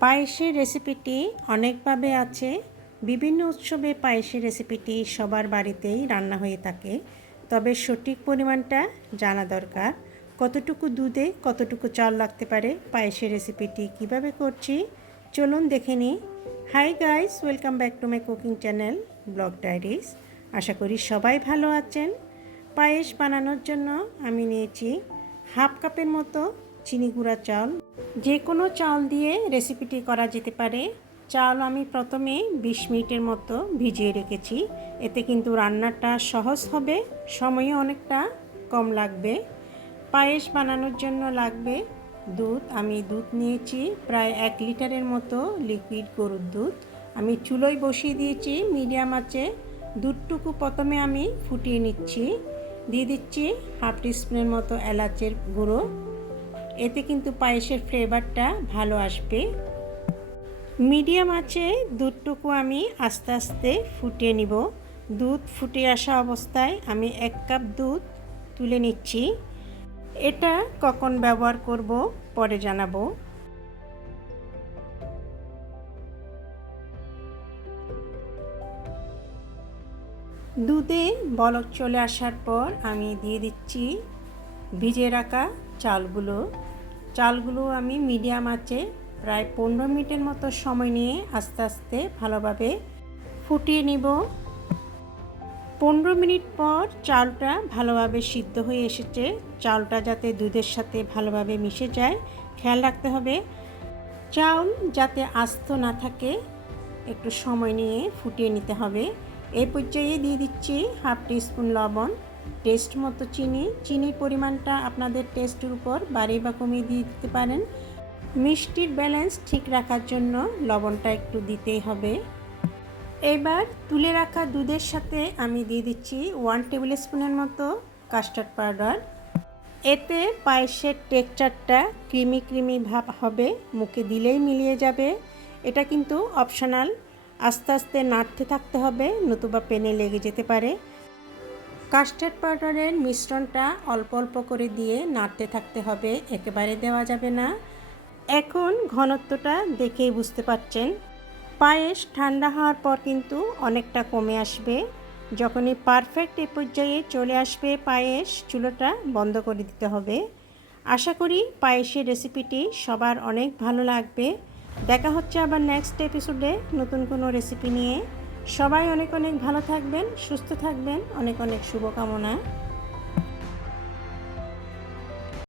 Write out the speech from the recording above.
পায়েসের রেসিপিটি অনেকভাবে আছে। বিভিন্ন উৎসবে পায়েসের রেসিপিটি সবার বাড়িতেই রান্না হয়ে থাকে। তবে সঠিক পরিমাণটা জানা দরকার। কতটুকু দুধে, কতটুকু চাল লাগতে পারে, পায়েসের রেসিপিটি কীভাবে করছি, চলুন দেখে নিই। Hi guys, welcome back to my cooking channel, blog diaries আশা করি সবাই ভালো আছেন। পায়েস বানানোর জন্য আমি নিয়েছি হাফ কাপের মতো চিনি গুঁড়া চাল। যে কোনো চাল দিয়ে রেসিপিটি করা যেতে পারে। চাল আমি প্রথমে বিশ মিনিটের মতো ভিজিয়ে রেখেছি। এতে কিন্তু রান্নাটা সহজ হবে, সময়ও অনেকটা কম লাগবে। পায়েস বানানোর জন্য লাগবে দুধ। আমি দুধ নিয়েছি প্রায় এক লিটারের মতো লিকুইড গরুর দুধ। আমি চুলোয় বসিয়ে দিয়েছি মিডিয়াম আঁচে। দুধটুকু প্রথমে আমি ফুটিয়ে নিচ্ছি। দিয়ে দিচ্ছি হাফ টিস্পুনের মতো এলাচের গুঁড়ো। এতে কিন্তু পায়েসের ফ্লেভারটা ভালো আসবে। মিডিয়াম আছে দুধটুকু আমি আস্তে আস্তে ফুটিয়ে নিব। দুধ ফুটে আসা অবস্থায় আমি এক কাপ দুধ তুলে নিচ্ছি। এটা কখন ব্যবহার করব পরে জানাব। দুধে বলক চলে আসার পর আমি দিয়ে দিচ্ছি ভিজে রাখা চালগুলো। চালগুলো আমি মিডিয়াম আঁচে প্রায় পনেরো মিনিটের মতো সময় নিয়ে আস্তে আস্তে ভালোভাবে ফুটিয়ে নিব। পনেরো মিনিট পর চালটা ভালোভাবে সিদ্ধ হয়ে এসেছে। চালটা যাতে দুধের সাথে ভালোভাবে মিশে যায়, খেয়াল রাখতে হবে। চাল যাতে আস্ত না থাকে, একটু সময় নিয়ে ফুটিয়ে নিতে হবে। এই পর্যায়ে দিয়ে দিচ্ছি হাফ টিস্পুন লবণ। টেস্ট মতো চিনি। চিনির পরিমাণটা আপনাদের টেস্টের উপর বাড়িয়ে বা কমিয়ে দিয়ে দিতে পারেন। মিষ্টির ব্যালেন্স ঠিক রাখার জন্য লবণটা একটু দিতেই হবে। এবার তুলে রাখা দুধের সাথে আমি দিয়ে দিচ্ছি ওয়ান টেবিল স্পুনের মতো কাস্টার্ড পাউডার এতে পায়েসের টেক্সচারটা ক্রিমি ক্রিমি ভাব হবে, মুখে দিলেই মিলিয়ে যাবে। এটা কিন্তু অপশনাল আস্তে আস্তে নাড়তে থাকতে হবে, নতুবা পেনে লেগে যেতে পারে। কাস্টার্ড পাউডারের মিশ্রণটা অল্প অল্প করে দিয়ে নাড়তে থাকতে হবে, একেবারে দেওয়া যাবে না। এখন ঘনত্বটা দেখেই বুঝতে পারছেন। পায়েস ঠান্ডা হওয়ার পর কিন্তু অনেকটা কমে আসবে। যখনই পারফেক্ট এ পর্যায়ে চলে আসবে পায়েস, চুলোটা বন্ধ করে দিতে হবে। আশা করি পায়েসের রেসিপিটি সবার অনেক ভালো লাগবে। দেখা হচ্ছে আবার নেক্সট এপিসোডে নতুন কোনো রেসিপি নিয়ে। সবাই অনেক অনেক ভালো থাকবেন সুস্থ থাকবেন অনেক অনেক শুভকামনা।